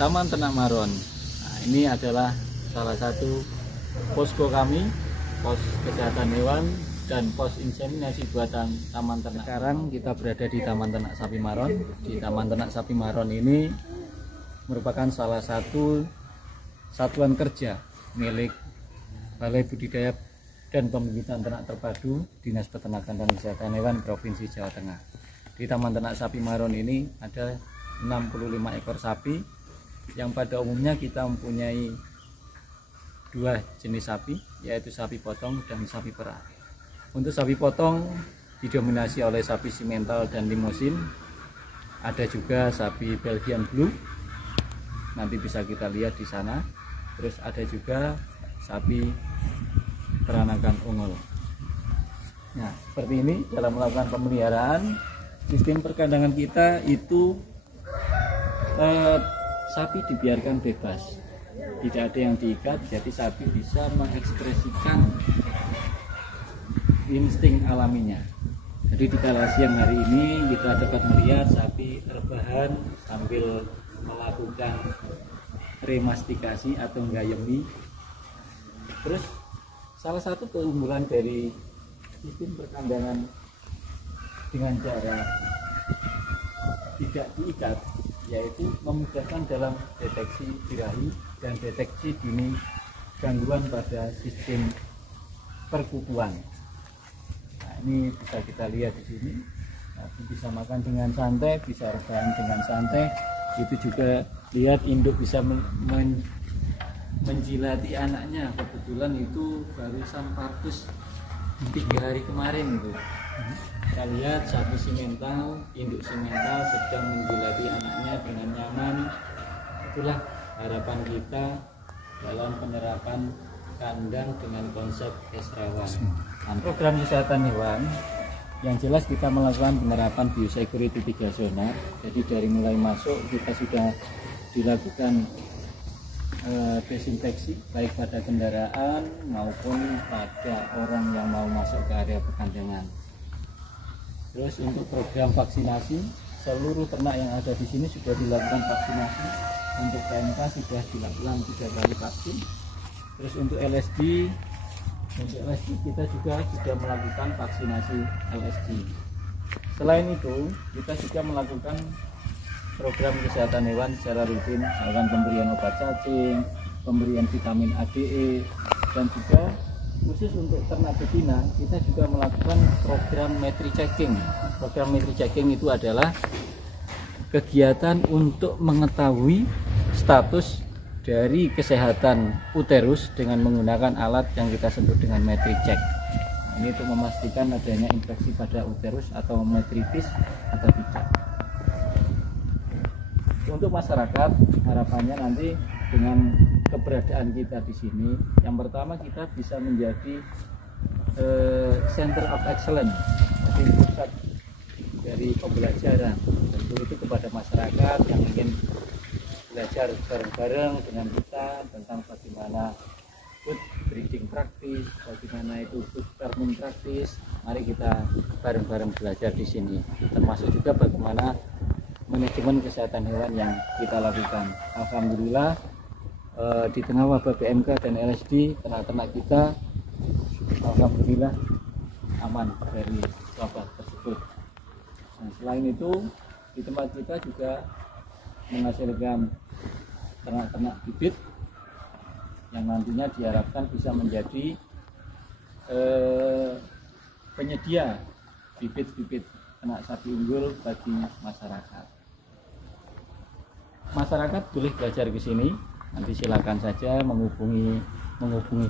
Taman Ternak Maron. Nah, ini adalah salah satu posko kami, pos kesehatan hewan dan pos inseminasi buatan Taman Ternak. Sekarang kita berada di Taman Ternak Sapi Maron. Di Taman Ternak Sapi Maron ini merupakan salah satu satuan kerja milik Balai Budidaya dan Pembibitan Ternak Terpadu Dinas Peternakan dan Kesehatan Hewan Provinsi Jawa Tengah. Di Taman Ternak Sapi Maron ini ada 65 ekor sapi yang pada umumnya kita mempunyai dua jenis sapi, yaitu sapi potong dan sapi perah. Untuk sapi potong didominasi oleh sapi simental dan limosin. Ada juga sapi Belgian Blue, nanti bisa kita lihat di sana. Terus ada juga sapi peranakan unggul. Nah, seperti ini dalam melakukan pemeliharaan, sistem perkandangan kita itu sapi dibiarkan bebas, tidak ada yang diikat, jadi sapi bisa mengekspresikan insting alaminya. Jadi di kala siang hari ini kita dapat melihat sapi rebahan sambil melakukan remastikasi atau menggayemi. Terus salah satu keunggulan dari sistem perkandangan dengan cara tidak diikat yaitu memudahkan dalam deteksi birahi dan deteksi dini gangguan pada sistem perkukuan. Nah, ini bisa kita lihat di sini. Sapi bisa makan dengan santai, bisa rebahan dengan santai. Itu juga lihat induk bisa menjilati anaknya. Kebetulan itu barusan partus 3 hari kemarin itu. Kita lihat sapi simental, induk simental sedang menjilati anaknya dengan nyaman. Itulah harapan kita dalam penerapan kandang dengan konsep kesrawan. Program kesehatan hewan yang jelas kita melakukan penerapan biosecurity 3 zona. Jadi dari mulai masuk kita sudah dilakukan desinfeksi baik pada kendaraan maupun pada orang yang mau masuk ke area perkandangan. Terus untuk program vaksinasi, seluruh ternak yang ada di sini sudah dilakukan vaksinasi. Untuk PMK sudah dilakukan 3 kali vaksin. Terus untuk LSD kita juga sudah melakukan vaksinasi LSD. Selain itu kita juga melakukan program kesehatan hewan secara rutin, misalkan pemberian obat cacing, pemberian vitamin ADE, dan juga khusus untuk ternak betina kita juga melakukan program matri checking. Program matri checking itu adalah kegiatan untuk mengetahui status dari kesehatan uterus dengan menggunakan alat yang kita sebut dengan matri check. Nah, ini untuk memastikan adanya infeksi pada uterus atau metritis atau tidak. Untuk masyarakat, harapannya nanti dengan keberadaan kita di sini, yang pertama kita bisa menjadi center of excellence, jadi pusat dari pembelajaran. Tentu itu kepada masyarakat yang ingin belajar bareng-bareng dengan kita tentang bagaimana food breeding praktis, bagaimana itu food farming praktis. Mari kita bareng-bareng belajar di sini, termasuk juga bagaimana manajemen kesehatan hewan yang kita lakukan. Alhamdulillah di tengah wabah PMK dan LSD, ternak-ternak kita alhamdulillah aman dari wabah tersebut. Nah, selain itu di tempat kita juga menghasilkan ternak-ternak bibit yang nantinya diharapkan bisa menjadi penyedia bibit-bibit ternak sapi unggul bagi masyarakat. Masyarakat boleh belajar ke sini, nanti silakan saja menghubungi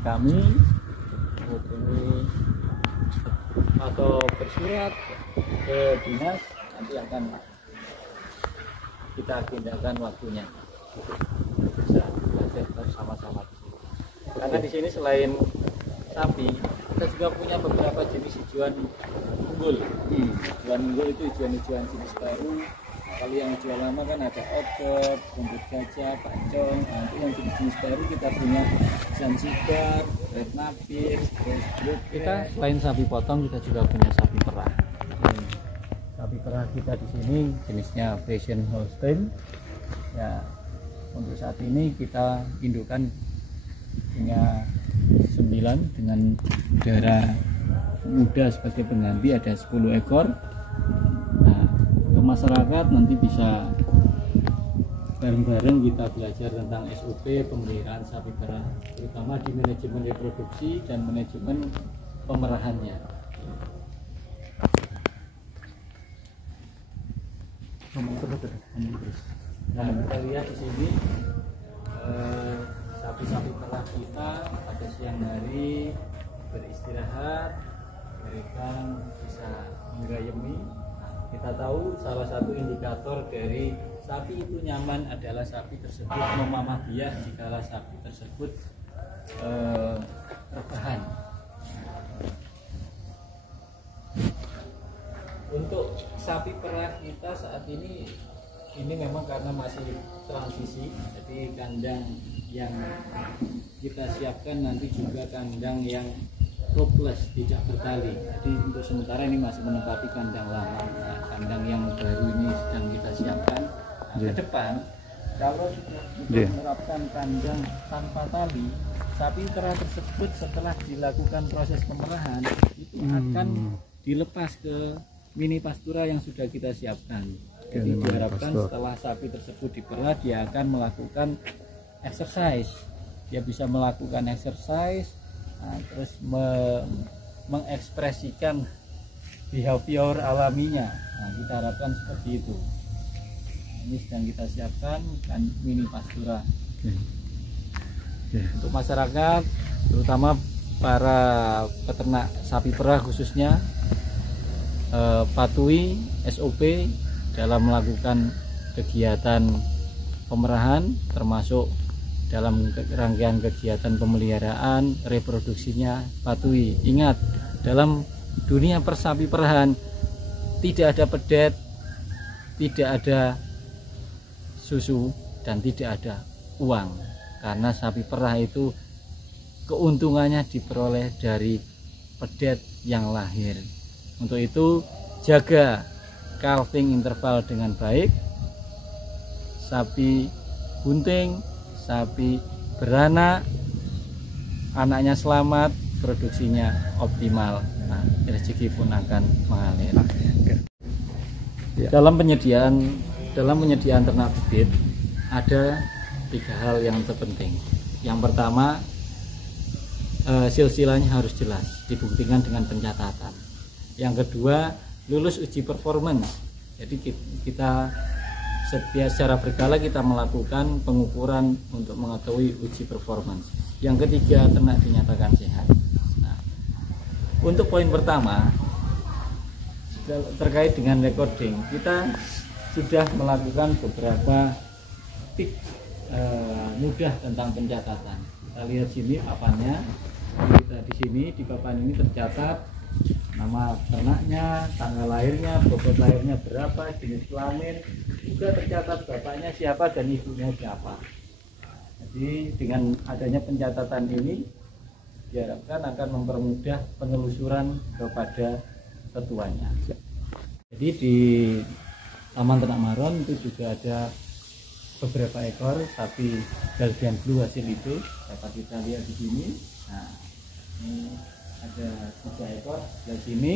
kami, atau bersurat ke dinas, nanti akan kita agendakan waktunya bisa belajar bersama-sama di sini. Karena di sini selain sapi, kita juga punya beberapa jenis hijauan unggul. Hijauan unggul itu hijauan jenis baru. Kalau yang jual lama kan ada obot, rumput gajah, pancong. Nah, itu yang jenis baru kita punya Zanzibar, Red Napir, kita selain sapi potong kita juga punya sapi perah. Sapi perah kita di sini jenisnya Friesian Holstein. Ya, Untuk saat ini kita indukkan punya 9 dengan darah muda sebagai pengganti, ada 10 ekor. Nah, untuk masyarakat nanti bisa bareng-bareng kita belajar tentang SOP pemeliharaan sapi perah, terutama di manajemen reproduksi dan manajemen pemerahannya. Nah, kita lihat di sini sapi-sapi perah kita pada siang hari beristirahat, mereka bisa menggayemi. Kita tahu salah satu indikator dari sapi itu nyaman adalah sapi tersebut memamah biak jikalau sapi tersebut rebahan. Untuk sapi perah kita saat ini memang karena masih transisi, jadi kandang yang kita siapkan nanti juga kandang yang ropeless, tidak bertali. Jadi untuk sementara ini masih menempati kandang lama. Nah, kandang yang baru ini sedang kita siapkan. Nah, ke depan kalau sudah kita menerapkan kandang tanpa tali, sapi perah tersebut setelah dilakukan proses pemerahan itu akan dilepas ke mini pastura yang sudah kita siapkan. Jadi diharapkan setelah sapi tersebut diperah, dia akan melakukan exercise. Dia bisa melakukan exercise, nah, terus mengekspresikan behavior alaminya. Nah, kita harapkan seperti itu. Ini sedang kita siapkan kan mini pastura. Untuk masyarakat, terutama para peternak sapi perah khususnya, patuhi SOP dalam melakukan kegiatan pemerahan, termasuk dalam rangkaian kegiatan pemeliharaan, reproduksinya patuhi. Ingat, dalam dunia persapi perahan tidak ada pedet, tidak ada susu, dan tidak ada uang, karena sapi perah itu keuntungannya diperoleh dari pedet yang lahir. Untuk itu jaga calving interval dengan baik, sapi bunting, sapi beranak, anaknya selamat, produksinya optimal, nah, rezeki pun akan mengalir. Dalam penyediaan ternak bibit ada 3 hal yang terpenting. Yang pertama, silsilahnya harus jelas, dibuktikan dengan pencatatan. Yang kedua, lulus uji performance. Jadi kita secara berkala kita melakukan pengukuran untuk mengetahui uji performance. Yang ketiga, ternak dinyatakan sehat. Nah, untuk poin pertama terkait dengan recording, kita sudah melakukan beberapa tip mudah tentang pencatatan. Kita lihat sini papannya. Kita di sini di papan ini tercatat nama ternaknya, tanggal lahirnya, bobot lahirnya berapa, jenis kelamin, juga tercatat bapaknya siapa dan ibunya siapa. Jadi dengan adanya pencatatan ini diharapkan akan mempermudah penelusuran kepada tetuanya. Jadi di Taman Ternak Maron itu juga ada beberapa ekor sapi Belgian Blue hasil itu, dapat kita lihat di sini. Nah, ini ada 3 ekor sebelah sini,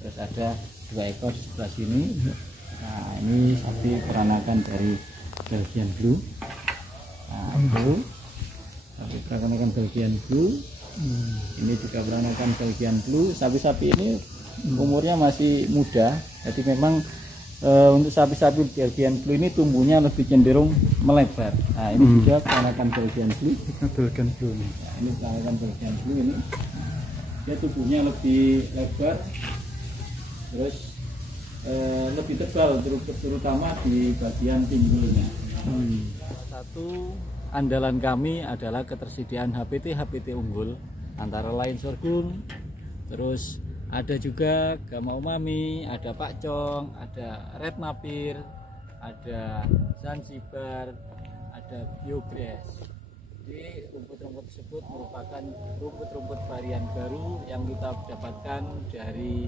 terus ada 2 ekor di sebelah sini. Nah, ini sapi peranakan dari Belgian Blue. Nah, itu sapi peranakan Belgian Blue. Ini juga peranakan Belgian Blue. Sapi-sapi ini umurnya masih muda, jadi memang untuk sapi-sapi Belgian Blue ini tumbuhnya lebih cenderung melebar. Nah, ini juga peranakan Belgian Blue. Belgian Blue. Nah, ini peranakan Belgian Blue ini. Dia tubuhnya lebih lebar, terus lebih tebal, terutama di bagian pinggulnya. Salah satu andalan kami adalah ketersediaan HPT unggul, antara lain sorghum, terus ada juga Gama Umami, ada Pakcong, ada Red Napir, ada Zanzibar, ada Biograss. Jadi rumput-rumput tersebut merupakan rumput-rumput varian baru yang kita dapatkan dari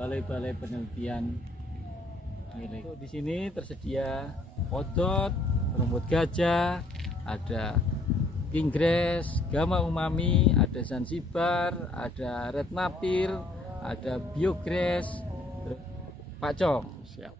balai-balai penelitian Di sini tersedia odot, rumput gajah, ada kinggrass, gama umami, ada zanzibar, ada red napir, ada biograss, pacong. Siap.